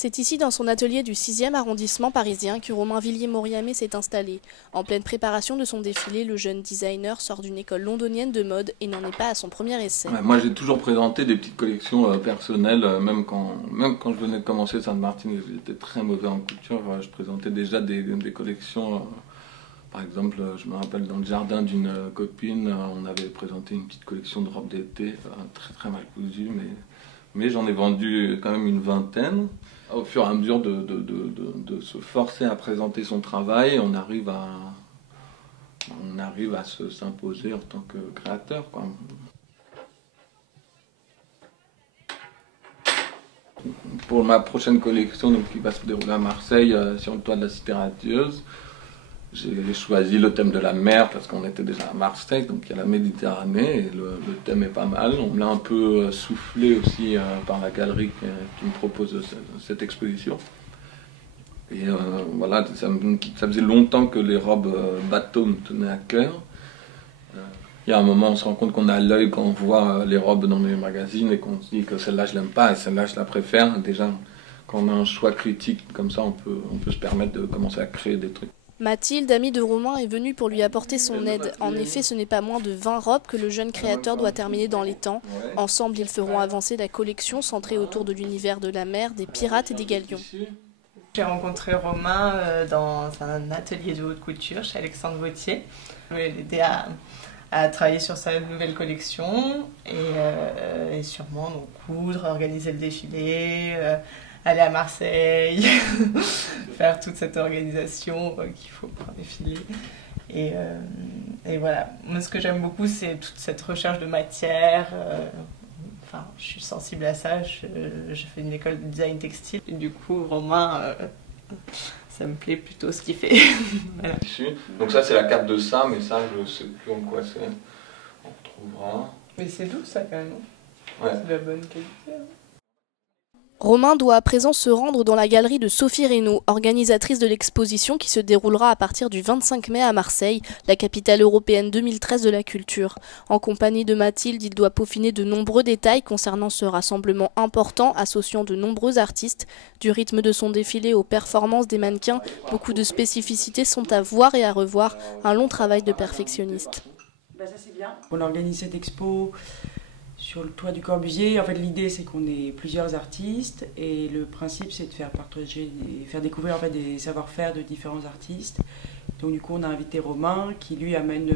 C'est ici, dans son atelier du 6e arrondissement parisien, que Romain Villiers-Moriamé s'est installé. En pleine préparation de son défilé, le jeune designer sort d'une école londonienne de mode et n'en est pas à son premier essai. Ouais, moi, j'ai toujours présenté des petites collections personnelles, même quand je venais de commencer Sainte-Martine et que j'étais très mauvais en couture, je présentais déjà des collections. Par exemple, je me rappelle dans le jardin d'une copine, on avait présenté une petite collection de robes d'été, très très mal cousues, mais j'en ai vendu quand même une vingtaine. Au fur et à mesure de se forcer à présenter son travail, on arrive à s'imposer en tant que créateur, quoi. Pour ma prochaine collection, donc, qui va se dérouler à Marseille, sur le toit de la Cité radieuse, j'ai choisi le thème de la mer parce qu'on était déjà à Marseille, donc il y a la Méditerranée et le thème est pas mal. On me l'a un peu soufflé aussi par la galerie qui me propose cette exposition. Et voilà, ça faisait longtemps que les robes bateau me tenaient à cœur. Il y a un moment, on se rend compte qu'on a l'œil quand on voit les robes dans les magazines et qu'on se dit que celle-là je l'aime pas et celle-là je la préfère. Déjà, quand on a un choix critique comme ça, on peut se permettre de commencer à créer des trucs. Mathilde, amie de Romain, est venue pour lui apporter son aide. En effet, ce n'est pas moins de 20 robes que le jeune créateur doit terminer dans les temps. Ensemble, ils feront avancer la collection centrée autour de l'univers de la mer, des pirates et des galions. J'ai rencontré Romain dans un atelier de haute couture chez Alexandre Vauthier. Je vais l'aider à travailler sur sa nouvelle collection et sûrement donc, coudre, organiser le défilé, aller à Marseille, faire toute cette organisation qu'il faut pour un défilé. Et voilà, moi ce que j'aime beaucoup c'est toute cette recherche de matière. Enfin, je suis sensible à ça, je fais une école de design textile. Et du coup, Romain, ça me plaît plutôt ce qu'il fait. Voilà. Donc ça c'est la cape de ça, mais ça je sais plus en quoi c'est. On retrouvera. Mais c'est doux ça quand même. Ouais. C'est de la bonne qualité. Hein. Romain doit à présent se rendre dans la galerie de Sophie Reynaud, organisatrice de l'exposition qui se déroulera à partir du 25 mai à Marseille, la capitale européenne 2013 de la culture. En compagnie de Mathilde, il doit peaufiner de nombreux détails concernant ce rassemblement important associant de nombreux artistes. Du rythme de son défilé aux performances des mannequins, beaucoup de spécificités sont à voir et à revoir, un long travail de perfectionniste. Ça c'est bien. On organise cette expo sur le toit du Corbusier. En fait, l'idée, c'est qu'on ait plusieurs artistes et le principe, c'est de faire partager, faire découvrir en fait, des savoir-faire de différents artistes. Donc, du coup, on a invité Romain qui, lui, amène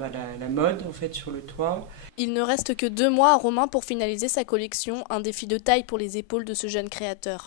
la mode en fait, sur le toit. Il ne reste que 2 mois à Romain pour finaliser sa collection, un défi de taille pour les épaules de ce jeune créateur.